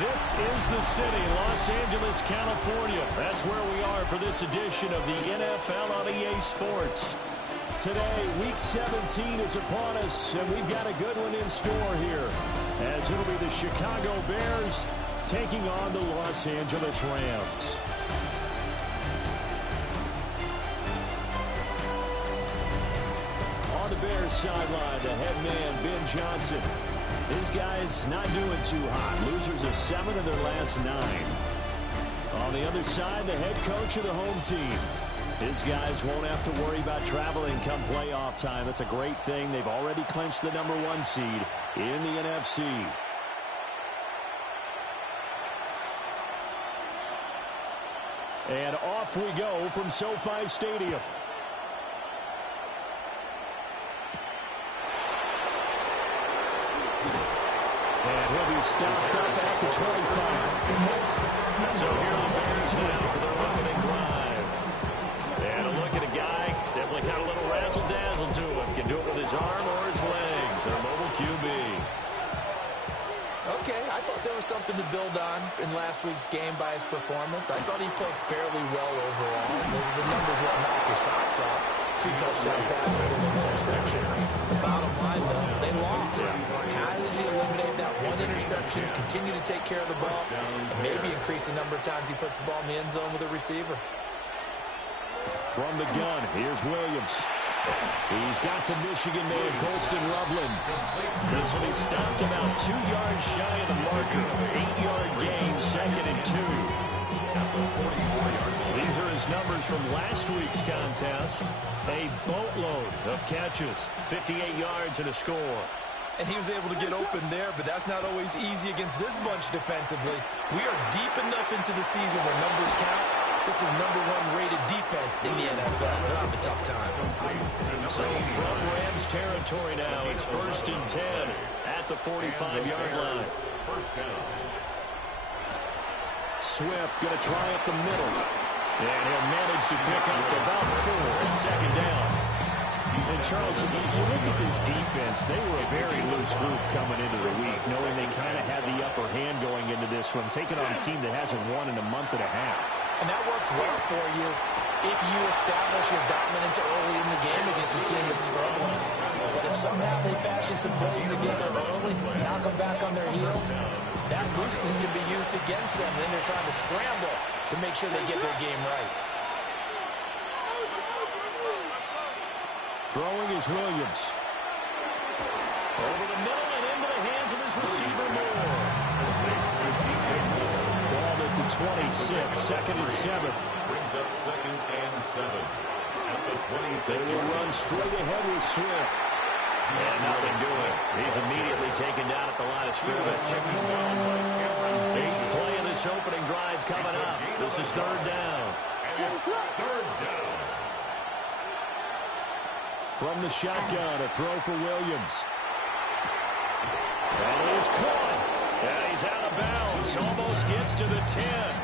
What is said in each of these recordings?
This is the city, Los Angeles, California. That's where we are for this edition of the NFL on EA Sports. Today, Week 17 is upon us, and we've got a good one in store here, as it'll be the Chicago Bears taking on the Los Angeles Rams. On the Bears sideline, the head man, Ben Johnson. These guys not doing too hot. Losers of 7 of their last 9. On the other side, the head coach of the home team. His guys won't have to worry about traveling come playoff time. That's a great thing. They've already clinched the #1 seed in the NFC. And off we go from SoFi Stadium. And he'll be stopped up at the 25. So here are the Bears now for their opening drive. And a look at a guy, definitely got a little razzle-dazzle to him. Can do it with his arm or his legs. Their mobile QB. Okay, I thought there was something to build on in last week's game by his performance. I thought he played fairly well overall. The numbers won't knock your socks off. 2 touchdown passes and an interception. The bottom line, though, they lost. How does he eliminate that 1 interception, continue to take care of the ball, and maybe increase the number of times he puts the ball in the end zone with a receiver? From the gun, here's Williams. He's got the Michigan man, Colston Loveland. This will be stopped about 2 yards shy of the marker. 8-yard gain, 2nd and 2. These are his numbers from last week's contest. A boatload of catches, 58 yards and a score. And he was able to get open there, but that's not always easy against this bunch defensively. We are deep enough into the season where numbers count. This is #1 rated defense in the NFL. They'll have a tough time. So from Rams territory now, it's 1st and 10 at the 45-yard line. First down. Swift going to try up the middle. And he'll manage to pick up about 4 at 2nd down. And Charles, you look at this defense, they were a very loose group coming into the week, knowing they kind of had the upper hand going into this one, taking on a team that hasn't won in a month and a half. And that works well for you if you establish your dominance early in the game against a team that's struggling. But if somehow they fashion some plays together early, knock them back on their heels, that looseness can be used against them. Then they're trying to scramble to make sure they get their game right. Throwing is Williams. Over the middle and into the hands of his receiver, Moore. Ball at the 26, 2nd and 7. Brings up 2nd and 7. At the 26. They will run straight ahead with Swift. And nothing doing. He's immediately taken down at the line of scrimmage. 8th play of this opening drive coming up. This is 3rd down. And it's 3rd down. From the shotgun, a throw for Williams. That is caught. And he's out of bounds. Almost gets to the 10.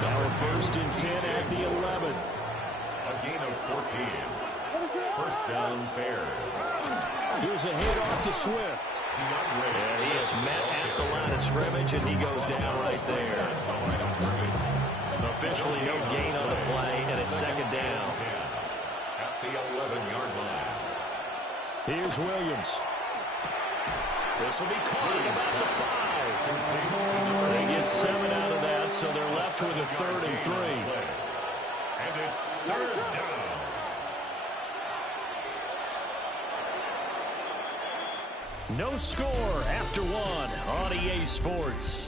Now we're 1st and 10 at the 11. A gain of 14. First down, Bears. Here's a handoff to Swift. And he is met at the line of scrimmage, and he goes down right there. Officially no gain on the play, and it's 2nd down. At the 11-yard line. Here's Williams. This will be caught at about the 5. They get 7 out of that, so they're left with a 3rd and 3. And it's 3rd down. No score after 1 on EA Sports.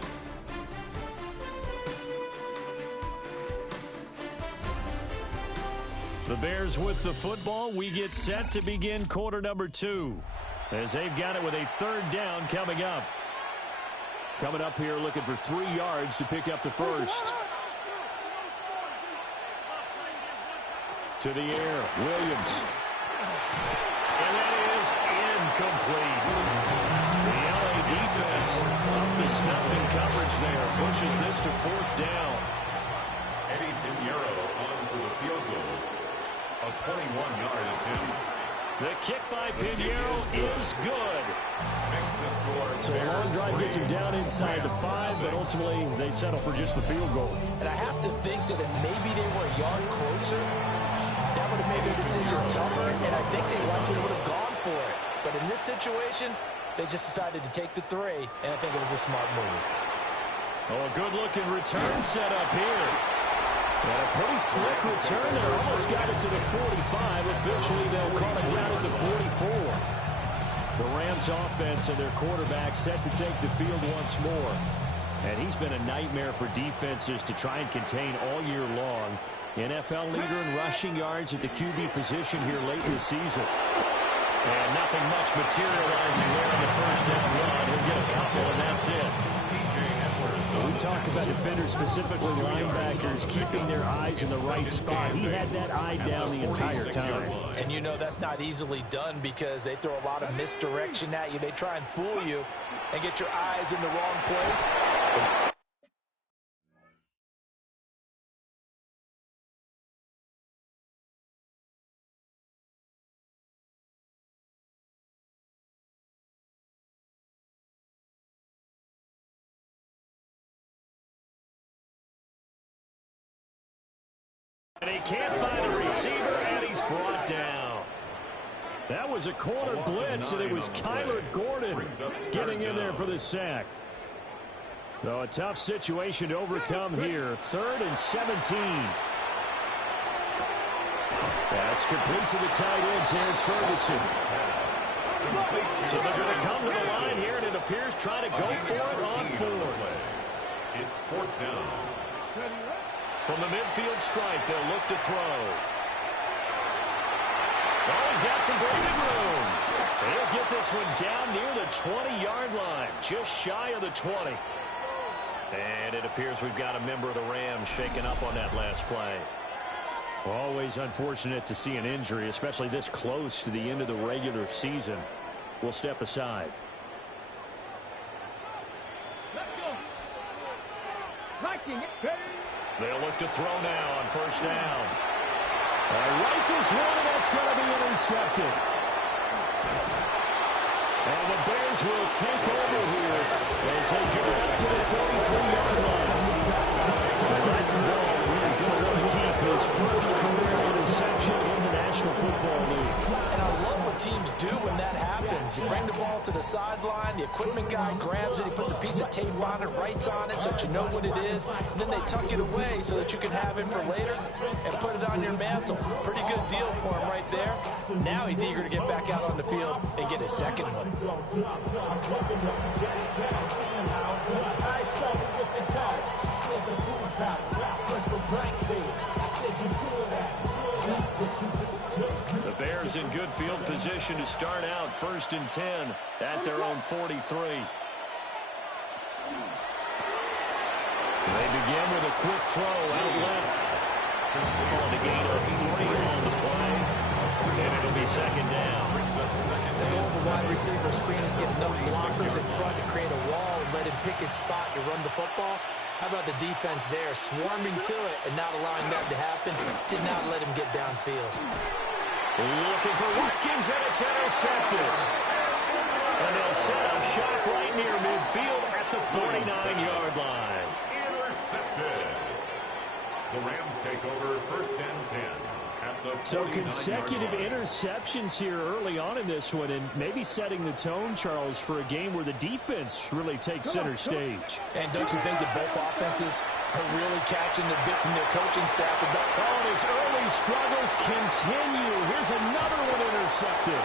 The Bears with the football. We get set to begin quarter number 2. As they've got it with a 3rd down coming up. Coming up here looking for 3 yards to pick up the first. To the air, Williams. And that is incomplete. The LA defense up the snuff in coverage there. Pushes this to 4th down. Eddie Pinheiro on for the field goal. A 21-yard attempt. The kick by Pinheiro is good. Makes this So a long drive gets them down inside the 5, but ultimately they settle for just the field goal. And I have to think that if maybe they were a yard closer, that would have made their decision tougher, and I think they likely would have gone for it. But in this situation, they just decided to take the 3, and I think it was a smart move. Oh, a good-looking return set up here. And a pretty slick return there. Almost got it to the 45. Officially, they'll call it down at the 44. The Rams offense and their quarterback set to take the field once more. And he's been a nightmare for defenses to try and contain all year long. NFL leader in rushing yards at the QB position here late in the season. And nothing much materializing there on the first down run. He'll get a couple, and that's it. We talk about defenders, specifically linebackers, keeping their eyes in the right spot. He had that eye down the entire time. And you know that's not easily done because they throw a lot of misdirection at you. They try and fool you and get your eyes in the wrong place. And he can't find a receiver, and he's brought down. That was a corner blitz, and it was Kyler Gordon getting in there for the sack. So a tough situation to overcome here. 3rd and 17. That's complete to the tight end, Terrence Ferguson. So they're going to come to the line here, and it appears trying to go for it on 4th. It's 4th down. From the midfield strike, they'll look to throw. Oh, he's got some breathing room. He'll get this one down near the 20-yard line, just shy of the 20. And it appears we've got a member of the Rams shaken up on that last play. Always unfortunate to see an injury, especially this close to the end of the regular season. We'll step aside. They'll look to throw now on 1st down. Rifles one, and that's going to be intercepted. And the Bears will take over here as they get it up to the 43-yard line. That's a ball he's going to want to keep his first career interception in the National Football League. And I love what teams do when that happens. You bring the ball to the sideline, the equipment guy grabs it, he puts a piece of tape on it, writes on it so that you know what it is, and then they tuck it away so that you can have it for later and put it on your mantle. Pretty good deal for him right there. Now he's eager to get back out on the field and get his second one. The Bears in good field position to start out 1st and 10 at their own 43. They begin with a quick throw out left. On a gain of 3 on the play, and it'll be 2nd down. The goal of the wide receiver screen is get enough blockers in front to create a wall and let him pick his spot to run the football. How about the defense there, swarming to it and not allowing that to happen? Did not let him get downfield. Looking for Watkins, and it's intercepted. And they'll set up shop right near midfield at the 49-yard line. Intercepted. The Rams take over 1st and 10. So consecutive interceptions here early on in this one, and maybe setting the tone, Charles, for a game where the defense really takes center stage. And don't you think that both offenses are really catching the bit from their coaching staff? And his early struggles continue. Here's another one intercepted.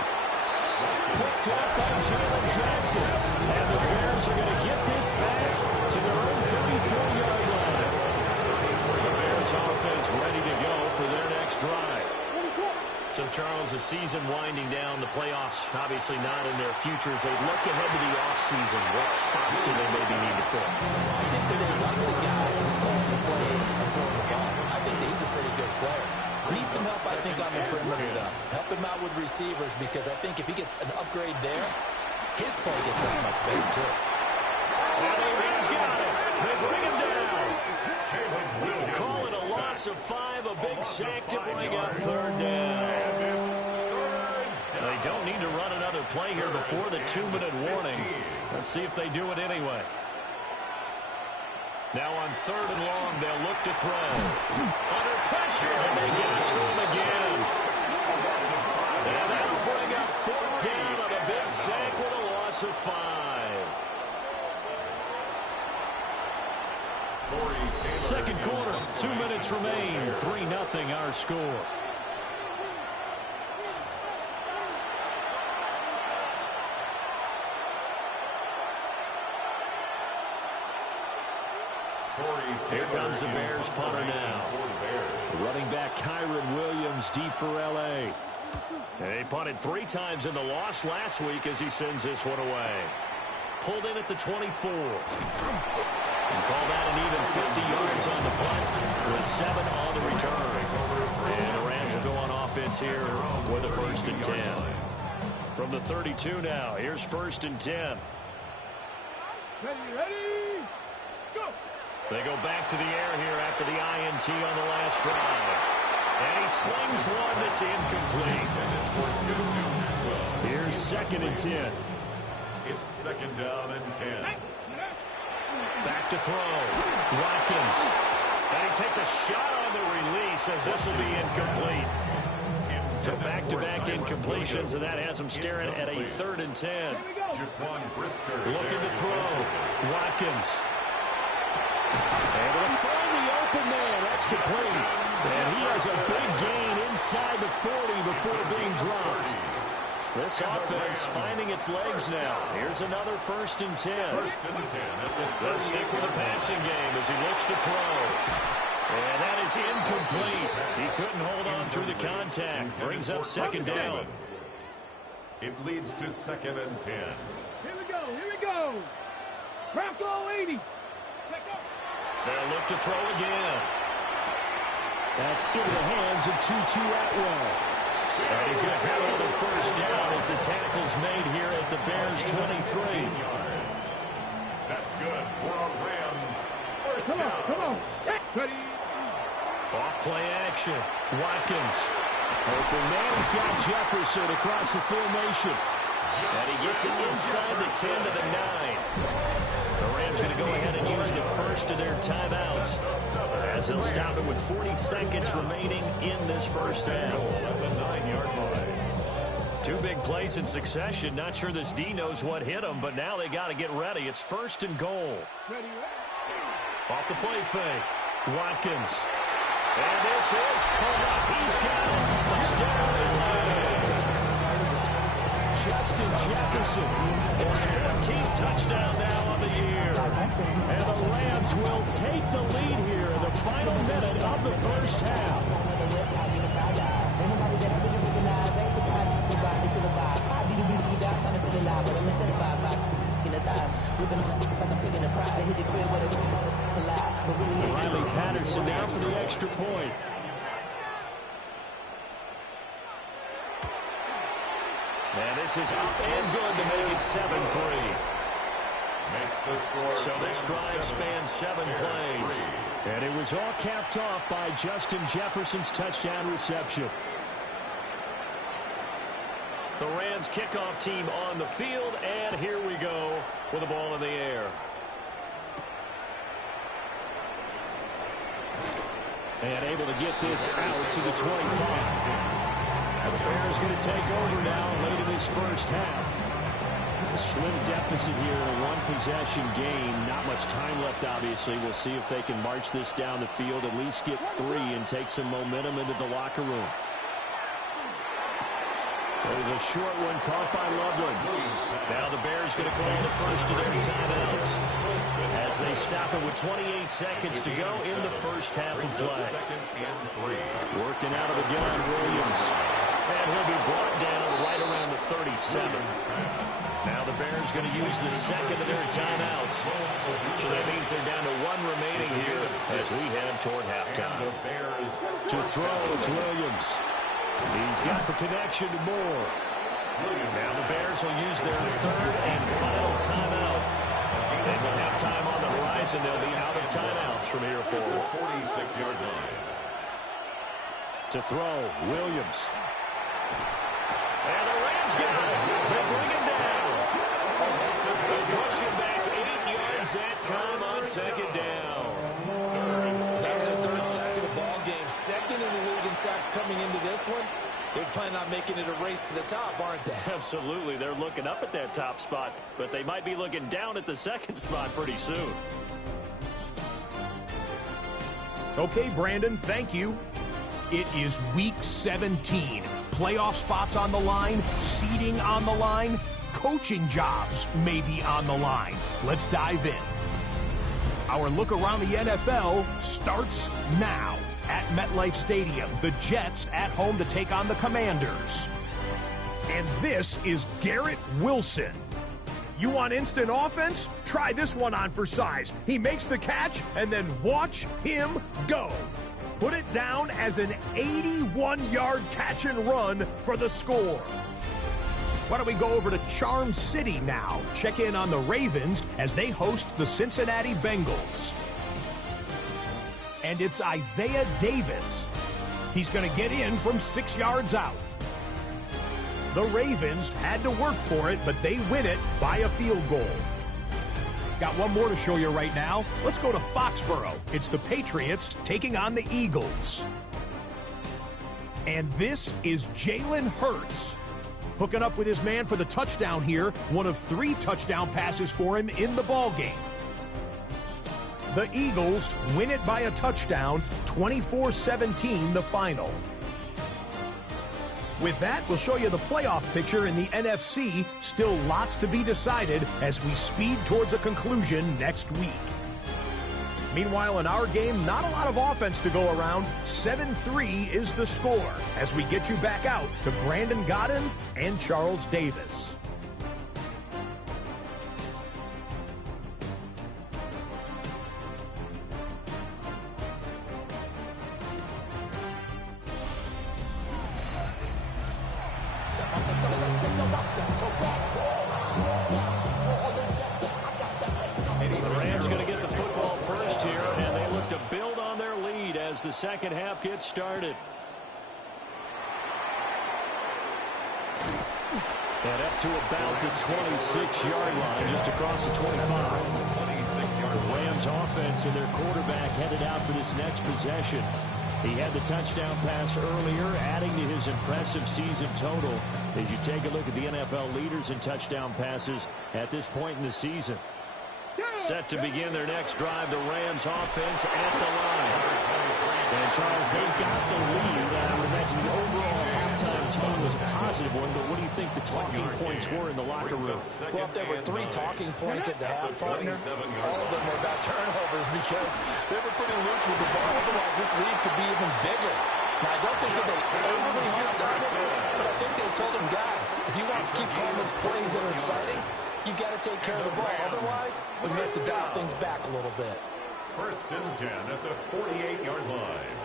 Picked up by Jalen Johnson. And the Bears are going to get this back to their own 34-yard line. The Bears offense ready to go for their next drive. So, Charles, the season winding down, the playoffs obviously not in their future. As they look ahead to the offseason, what spots do they maybe need to fill? I think that they want the guy who's calling the plays and throwing the ball. I think that he's a pretty good player. Needs some help, I think, on the perimeter, though. Help him out with receivers, because I think if he gets an upgrade there, his play gets that much better, too. And the Rams got it. They bring him down. Call it a loss of 5, a big sack to bring up 3rd down. They don't need to run another play here before the 2-minute warning. Let's see if they do it anyway. Now on 3rd and long, they'll look to throw. Under pressure, and they get it to him again. And that'll bring up 4th down on a big sack with a loss of 5. Second quarter, 2 minutes remain. 3-0 our score. Here comes the Bears punter now. Running back Kyron Williams deep for L.A. They punted 3 times in the loss last week as he sends this one away. Pulled in at the 24. And call that an even 50 yards on the punt with 7 on the return. And the Rams will go on offense here with a 1st and 10. From the 32 now, here's 1st and 10. Ready, go! They go back to the air here after the INT on the last drive. And he slings one that's incomplete. Here's 2nd and 10. It's 2nd down and 10. Back to throw. Watkins. And he takes a shot on the release as this will be incomplete. So back-to-back incompletions, and that has him staring at a 3rd and 10. Looking to throw. Watkins. Able to find the open man. That's complete. And he has a big gain inside the 40 before being dropped. This offense finding its legs now. Here's another 1st and 10. They'll stick with the passing game as he looks to throw. And that is incomplete. He couldn't hold on through the contact. Brings up 2nd down. It leads to 2nd and 10. Here we go. Bronco 80. They'll look to throw again. That's into the hands of Tutu Atwell. And he's going to have another 1st down as the tackle's made here at the Bears 23. That's good for a Rams 1st down. Come on. Ready. Off play action. Watkins. Open man. He's got Jefferson across the formation. And he gets it inside the 10 to the 9. The Rams going to go ahead and use the 1st of their timeouts as they'll stop it with 40 seconds remaining in this 1st half. At the 9-yard line. 2 big plays in succession. Not sure this D knows what hit him, but now they got to get ready. It's 1st and goal. Ready. Off the play fake. Watkins. And this is caught. He's got it. Touchdown. Justin Jefferson, his 14th touchdown now on the year. And the Rams will take the lead here in the final minute of the 1st half. Riley Patterson now for the extra point. And this is up and good to make it 7-3. Makes the score. So this drive spans 7 plays. And it was all capped off by Justin Jefferson's touchdown reception. The Rams kickoff team on the field, and here we go with the ball in the air. And able to get this out to the 25. And the Bears going to take over now late in this 1st half. A slim deficit here in a 1-possession game. Not much time left, obviously. We'll see if they can march this down the field, at least get 3 and take some momentum into the locker room. There's a short one caught by Loveland. Now the Bears going to call the 1st of their timeouts as they stop it with 28 seconds to go in the 1st half of play. Working out of the gun, Williams. And he'll be brought down right around the 37. Now the Bears going to use the 2nd of their timeouts. So that means they're down to 1 remaining here as we head toward halftime. To throw, it's Williams. He's got the connection to Moore. Now the Bears will use their 3rd and final timeout. And with halftime on the horizon, they'll be out of timeouts from here forward. 46-yard line. To throw, Williams. And the Rams get second down. That was their third sack of the ball game. Second in the league in sacks coming into this one. They're planning on making it a race to the top, aren't they? Absolutely. They're looking up at that top spot, but they might be looking down at the second spot pretty soon. Okay, Brandon, thank you. It is week 17. Playoff spots on the line, seeding on the line, coaching jobs may be on the line. Let's dive in. Our look around the NFL starts now. At MetLife Stadium, the Jets at home to take on the Commanders. And this is Garrett Wilson. You want instant offense? Try this one on for size. He makes the catch, and then watch him go. Put it down as an 81-yard catch and run for the score. Why don't we go over to Charm City now? Check in on the Ravens as they host the Cincinnati Bengals. And it's Isaiah Davis. He's going to get in from 6 yards out. The Ravens had to work for it, but they win it by a field goal. Got one more to show you right now. Let's go to Foxborough. It's the Patriots taking on the Eagles. And this is Jalen Hurts. Hooking up with his man for the touchdown here. One of 3 touchdown passes for him in the ballgame. The Eagles win it by a touchdown, 24-17 the final. With that, we'll show you the playoff picture in the NFC. Still lots to be decided as we speed towards a conclusion next week. Meanwhile, in our game, not a lot of offense to go around. 7-3 is the score as we get you back out to Brandon Godden and Charles Davis. The second half gets started. And up to about the 26-yard line, just across the 25. The Rams offense and their quarterback headed out for this next possession. He had the touchdown pass earlier, adding to his impressive season total as you take a look at the NFL leaders in touchdown passes at this point in the season. Set to begin their next drive, the Rams offense at the line. And Charles, they've got the lead. I would imagine the overall halftime tone was a positive one, but what do you think the talking points were in the locker room? Well, if there were 3 talking points at the half, partner, all of them were about turnovers because they were pretty loose with the ball. Otherwise, this lead could be even bigger. Now, I don't think that they overly harped on it, but I think they told them, guys, if you want to keep calling those plays that are exciting, you've got to take care of the ball. Otherwise, we have to dial things back a little bit. First and 10 at the 48-yard line.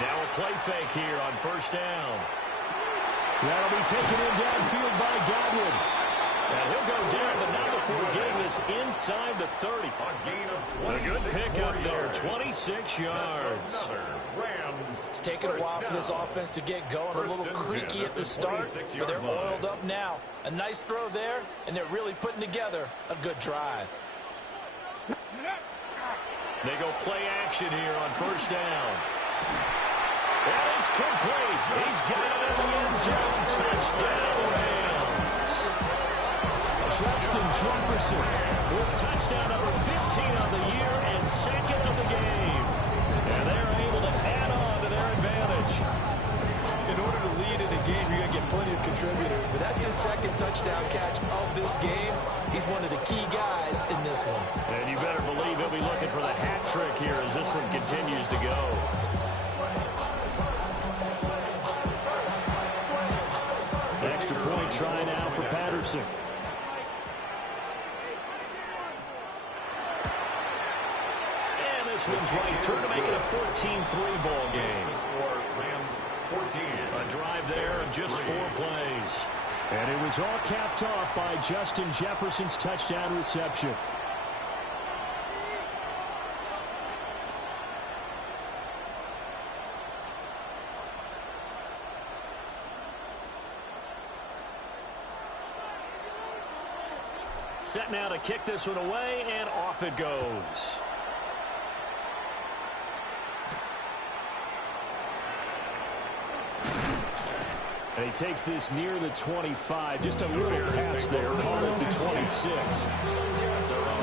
Now a play fake here on first down. That'll be taken in downfield by Godwin. And he'll go down, but not before getting this inside the 30. A gain of A good pickup there, 26 yards. It's taken a while for this offense to get going. A little creaky at the start, but they're oiled up now. A nice throw there, and they're really putting together a good drive. They go play action here on first down. And it's complete. He's got it in the end zone. Touchdown, Rams. Justin Jefferson with touchdown number 15 on the year and second of the game. And they're able to add on to their advantage. In order to lead in a game, you're going to get plenty of contributors. But that's his second touchdown catch of this game. He's one of the key guys in this one. And you better believe he'll be looking for the hat trick here as this one continues to go. Extra point try now for Patterson. And this one's right through to make it a 14-3 ball game. Rams 14. A drive there of just 4 plays. And it was all capped off by Justin Jefferson's touchdown reception. Set now to kick this one away, and off it goes. And he takes this near the 25. Just a little pass there. Call it to 26.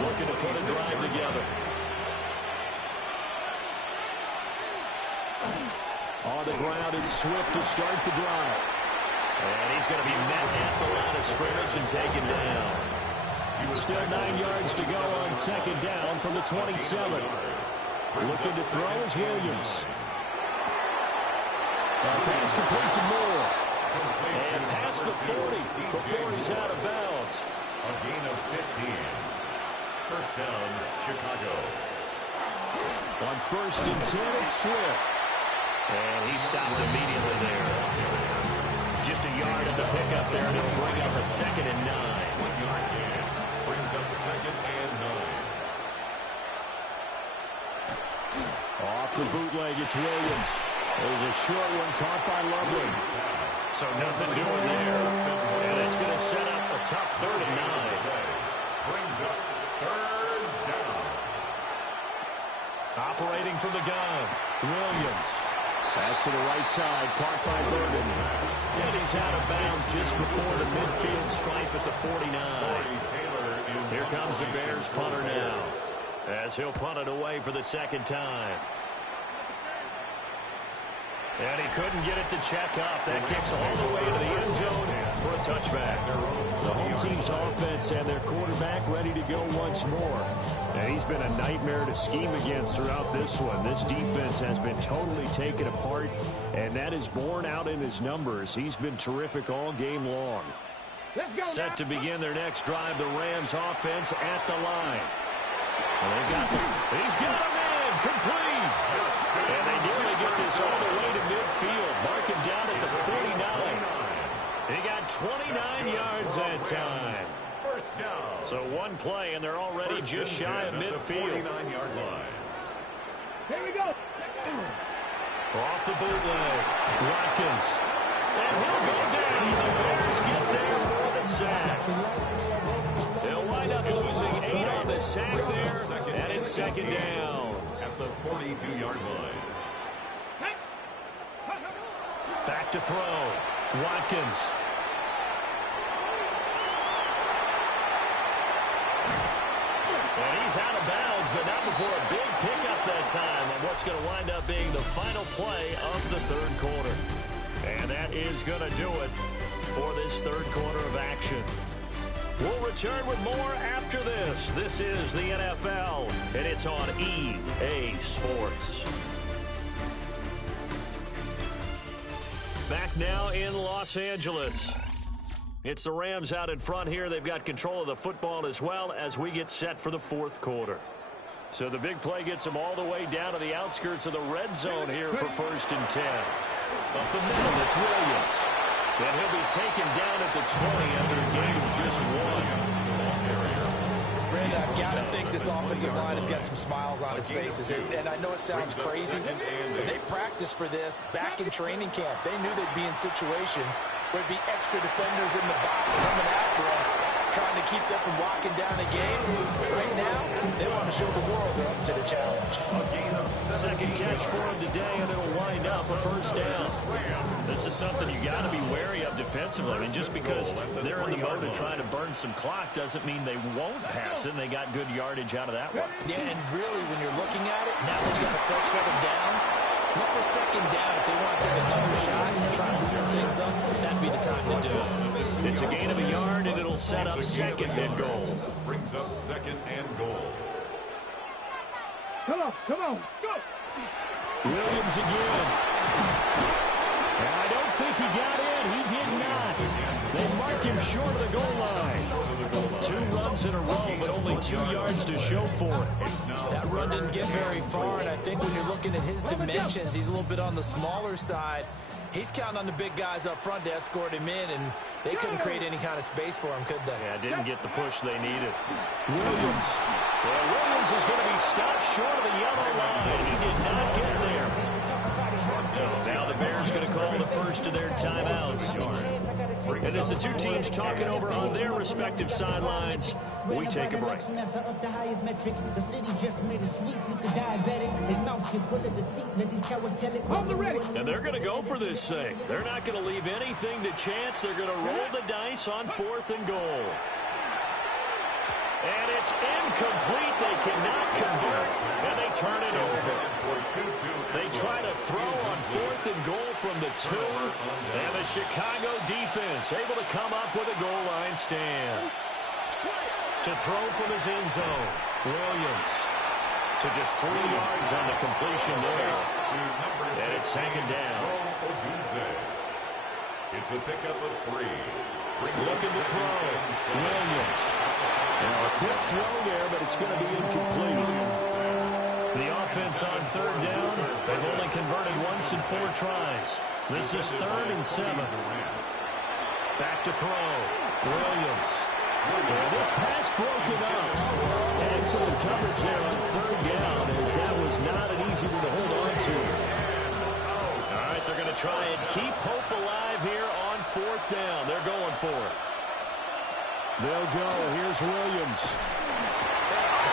Looking to put a drive together. On the ground, it's Swift to start the drive. And he's going to be met at the line of scrimmage and taken down. Still 9 yards to go on second down from the 27. Looking to throw is Williams. Pass complete to Moore. And past the 40 before he's out of bounds. A gain of 15. First down, Chicago. On 1st and 10, it's Swift. And he stopped immediately there. Just a yard at the pickup there, and it'll bring up a 2nd and 9. 1 yard gain. Brings up 2nd and 9. Off the bootleg, it's Williams. There's a short one caught by Lovely. So nothing doing there. And it's going to set up a tough 3rd and 9. Brings up 3rd down. Operating from the gun, Williams. Pass to the right side, caught by Burden. And he's out of bounds just before the midfield stripe at the 49. Here comes the Bears punter now, as he'll punt it away for the 2nd time. And he couldn't get it to check up. That kicks all the way to the end zone for a touchback. The home team's offense and their quarterback ready to go once more. And he's been a nightmare to scheme against throughout this one. This defense has been totally taken apart, and that is borne out in his numbers. He's been terrific all game long. Set to begin their next drive, the Rams offense at the line. He's got him in, complete. And they nearly get this all the way to midfield. Mark him down at the 49. He got 29 yards that time. First down. So one play, and they're already just shy of midfield. 49-yard line. Here we go. Off the bootleg, Watkins. And he'll go down. The Bears get there for the sack. They'll wind up losing 8 on the sack there, and it's 2nd down. At the 42-yard line. Back to throw, Watkins. And he's out of bounds, but not before a big pickup that time on what's going to wind up being the final play of the 3rd quarter. And that is going to do it for this 3rd quarter of action. We'll return with more after this. This is the NFL, and it's on EA Sports. Back now in Los Angeles. It's the Rams out in front here. They've got control of the football as well as we get set for the 4th quarter. So the big play gets them all the way down to the outskirts of the red zone here for 1st and 10. Up the middle, it's Williams. And he'll be taken down at the 20 after a gain of just 1. Brandon, I've got to think this offensive line has got some smiles on its faces. And I know it sounds crazy, but they practiced for this back in training camp. They knew they'd be in situations where there'd be extra defenders in the box coming after them, trying to keep them from locking down a game. Right now, they want to show the world they're up to the challenge. Second catch for him today, and it'll wind up a 1st down. This is something you got to be wary of defensively. I mean, just because they're in the mode of trying to burn some clock doesn't mean they won't pass it, and they got good yardage out of that one. Yeah, and really, when you're looking at it, now they've got a fresh set of downs. Look for 2nd down. If they want to take another shot and try to loosen things up, that'd be the time to do it. It's a gain of a yard, and it'll set up 2nd and goal. Brings up 2nd and goal. Come on, go. Williams again. And I don't think he got in. He did not. They mark him short of the goal line. 2 runs in a row, but only 2 yards to show for it. That run didn't get very far, and I think when you're looking at his dimensions, he's a little bit on the smaller side. He's counting on the big guys up front to escort him in, and they couldn't create any kind of space for him, could they? Yeah, didn't get the push they needed. Williams. Well, Williams is going to be stopped short of the yellow line. He did not get there. Now the Bears going to call the first of their timeouts. And as the two teams talking over on their respective sidelines, we take a break. And they're going to go for this thing. They're not going to leave anything to chance. They're going to roll the dice on 4th and goal. And it's incomplete. They cannot convert, and they turn it over. They try to throw on 4th and goal from the 2, and the Chicago defense able to come up with a goal line stand. To throw from his end zone, Williams. So just 3 yards on the completion there. And it's 2nd down. It's a pickup of 3. Looking to throw. Williams. Now a quick throw there, but it's going to be incomplete. The offense on 3rd down. They've only converted once in 4 tries. This is 3rd and 7. Back to throw. Williams. Well, this pass broken up. Excellent coverage there on 3rd down, as that was not an easy one to hold on to. All right, they're going to try and keep hope alive here on 4th down. They're going for it. They'll go. Here's Williams.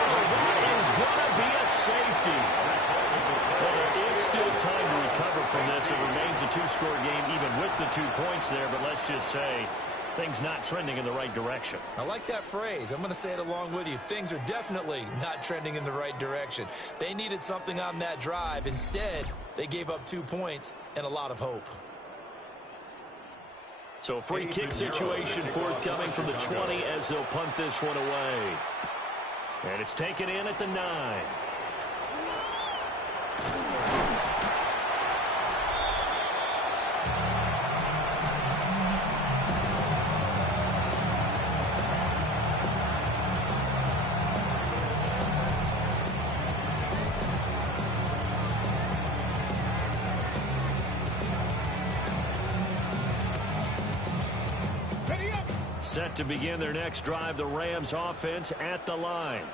That is going to be a safety. Well, there is still time to recover from this. It remains a 2-score game even with the 2 points there, but let's just say things not trending in the right direction. I like that phrase. I'm going to say it along with you. Things are definitely not trending in the right direction. They needed something on that drive. Instead, they gave up 2 points and a lot of hope. So a free kick situation forthcoming from the 20 as they'll punt this one away. And it's taken in at the 9. Set to begin their next drive, the Rams offense at the line.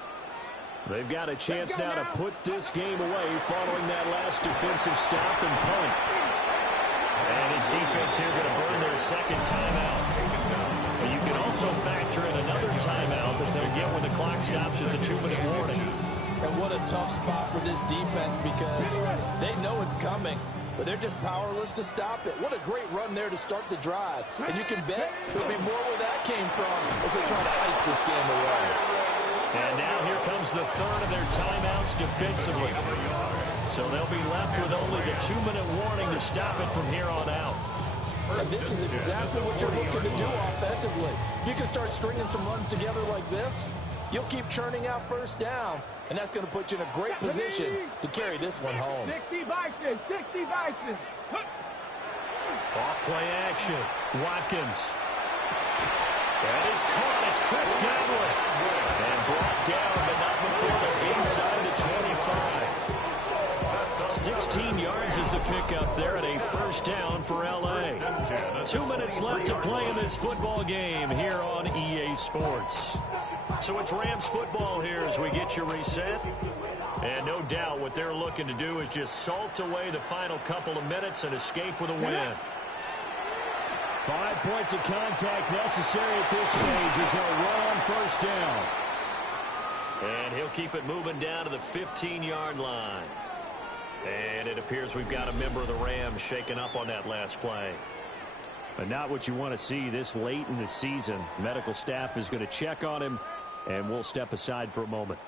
They've got a chance now to put this game away following that last defensive stop and punt. And his defense here going to burn their 2nd timeout. But you can also factor in another timeout that they'll get when the clock stops at the 2-minute warning. And what a tough spot for this defense because they know it's coming, but they're just powerless to stop it. What a great run there to start the drive. And you can bet there'll be more where that came from as they try to ice this game away. And now here comes the 3rd of their timeouts defensively. So they'll be left with only the 2-minute warning to stop it from here on out. And this is exactly what you're looking to do offensively. If you can start stringing some runs together like this, you'll keep churning out 1st downs, and that's going to put you in a great position to carry this one home. 60 Vikings, 60 Vikings. Off play action. Watkins. That is caught. It's Chris Godwin. And brought down, but not before they're inside the 25. 16 yards is the pickup there at a 1st down for L.A. 2 minutes left to play in this football game here on EA Sports. So it's Rams football here as we get you reset. And no doubt what they're looking to do is just salt away the final couple of minutes and escape with a win. 5 points of contact necessary at this stage as they'll run on 1st down. And he'll keep it moving down to the 15-yard line. And it appears we've got a member of the Rams shaken up on that last play. But not what you want to see this late in the season. Medical staff is going to check on him, and we'll step aside for a moment.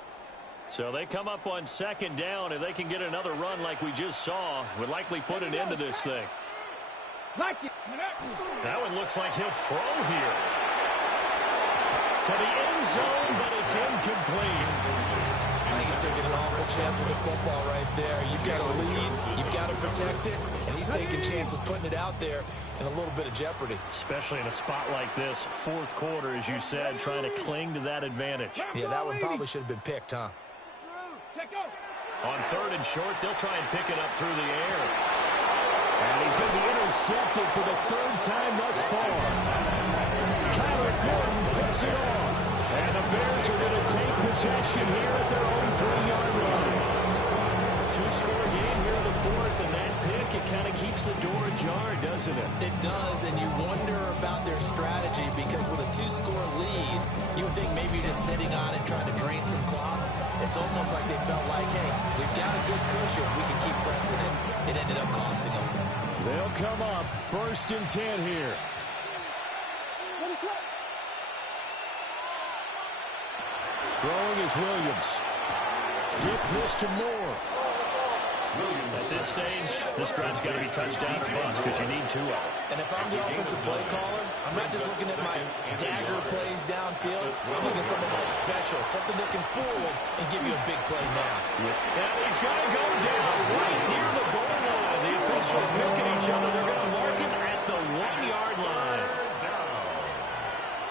So they come up on 2nd down. If they can get another run like we just saw, would likely put an end to this thing. That one looks like he'll throw here. To the end zone, but it's incomplete. I think he's taking an awful chance with the football right there. You've got to lead, you've got to protect it, and he's taking chances putting it out there in a little bit of jeopardy. Especially in a spot like this, 4th quarter, as you said, trying to cling to that advantage. Yeah, that one probably should have been picked, huh? On 3rd and short, they'll try and pick it up through the air. And he's going to be intercepted for the 3rd time thus far. Kyler Gordon picks it off. And the Bears are going to take possession here at their own 3-yard line. 2-score game here in the 4th, and that pick, it kind of keeps the door ajar, doesn't it? It does, and you wonder about their strategy because with a 2-score lead, you would think maybe you're just sitting on it trying to drain some clock. It's almost like they felt like, hey, we've got a good cushion. We can keep pressing it. It ended up costing them. They'll come up 1st and 10 here. Throwing is Williams. Gets this to Moore. At this stage, this drive's got to be touchdown or bust because you need 2 of them. And if I'm the offensive play caller, I'm not just looking at my dagger plays downfield. I'm looking at some of my specials, something that can fool him and give you a big play now. Now he's going to go down right near the goal line. The officials look at each other. They're going to mark him at the 1-yard line. Down.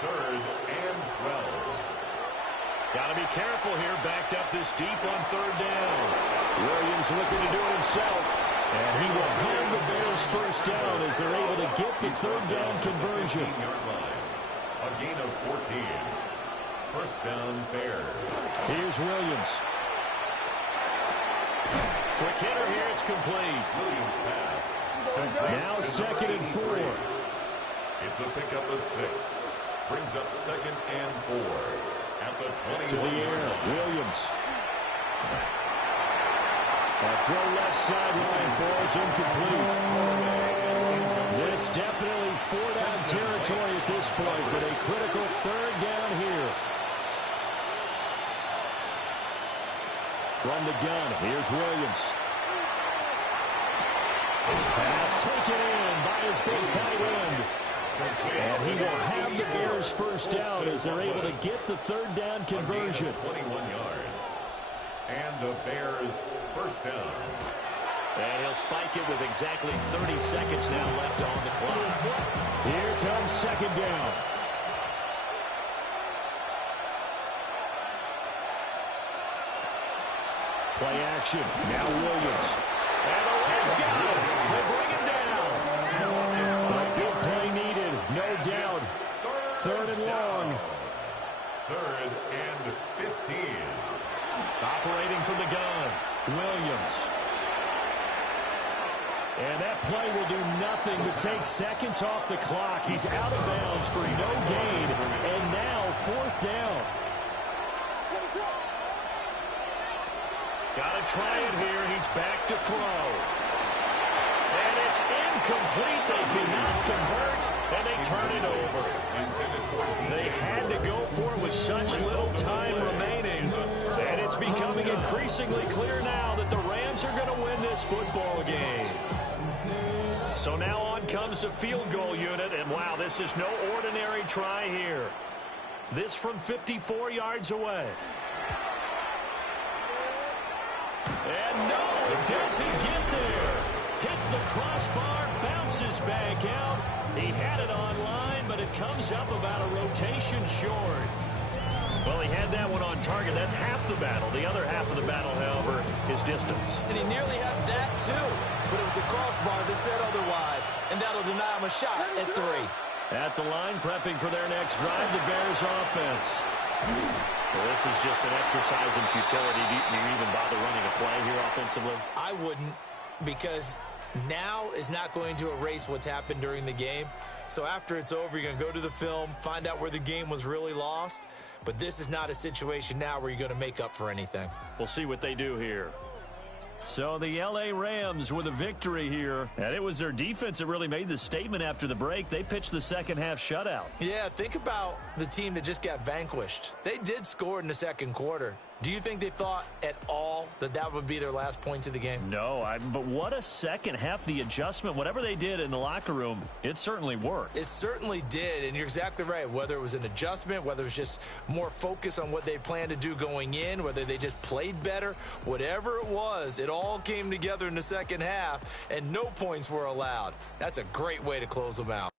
3rd and 12. Got to be careful here. Backed up this deep on 3rd down. Williams looking to do it himself. And he will have the Bears first down as they're able to get the 3rd down conversion. 15-yard line. A gain of 14. First down, Bears. Here's Williams. Quick hitter here. It's complete. Williams pass. Now 2nd and 4. It's a pickup of 6. Brings up 2nd and 4. At the 21. To the air, Williams. A throw left sideline falls incomplete. This definitely 4-down territory at this point, but a critical 3rd down here. From the gun, here's Williams. Pass taken in by his big tight end. And he will have the Bears first down as they're able to get the 3rd down conversion. 21 yards. And the Bears first down. And he'll spike it with exactly 30 seconds now left on the clock. Here comes 2nd down. Play action. Now Williams. And the Rams got him. They bring him down. A big play needed, no doubt. 3rd and long. 3rd and 15. Operating from the gun, Williams. And that play will do nothing but take seconds off the clock. He's out of bounds for no gain. And now 4th down. Got to try it here. He's back to throw. And it's incomplete. They cannot convert, and they turn it over. They had to go for it with such little time remaining. And it's becoming increasingly clear now that the Rams are going to win this football game. So now on comes the field goal unit, and wow, this is no ordinary try here. This from 54 yards away. And no, it doesn't get there. Hits the crossbar, bounces back out. He had it online, but it comes up about a rotation short. Well, he had that one on target. That's half the battle. The other half of the battle, however, is distance. And he nearly had that, too. But it was the crossbar that said otherwise. And that'll deny him a shot at 3. At the line, prepping for their next drive, the Bears offense. Well, this is just an exercise in futility. Do you even bother running a play here offensively? I wouldn't, because now is not going to erase what's happened during the game. So after it's over, you're going to go to the film, find out where the game was really lost. But this is not a situation now where you're going to make up for anything. We'll see what they do here. So the L.A. Rams with a victory here. And it was their defense that really made the statement after the break. They pitched the second half shutout. Yeah, think about the team that just got vanquished. They did score in the second quarter. Do you think they thought at all that that would be their last points of the game? No, but what a second half. The adjustment, whatever they did in the locker room, it certainly worked. It certainly did, and you're exactly right. Whether it was an adjustment, whether it was just more focus on what they planned to do going in, whether they just played better, whatever it was, it all came together in the second half, and no points were allowed. That's a great way to close them out.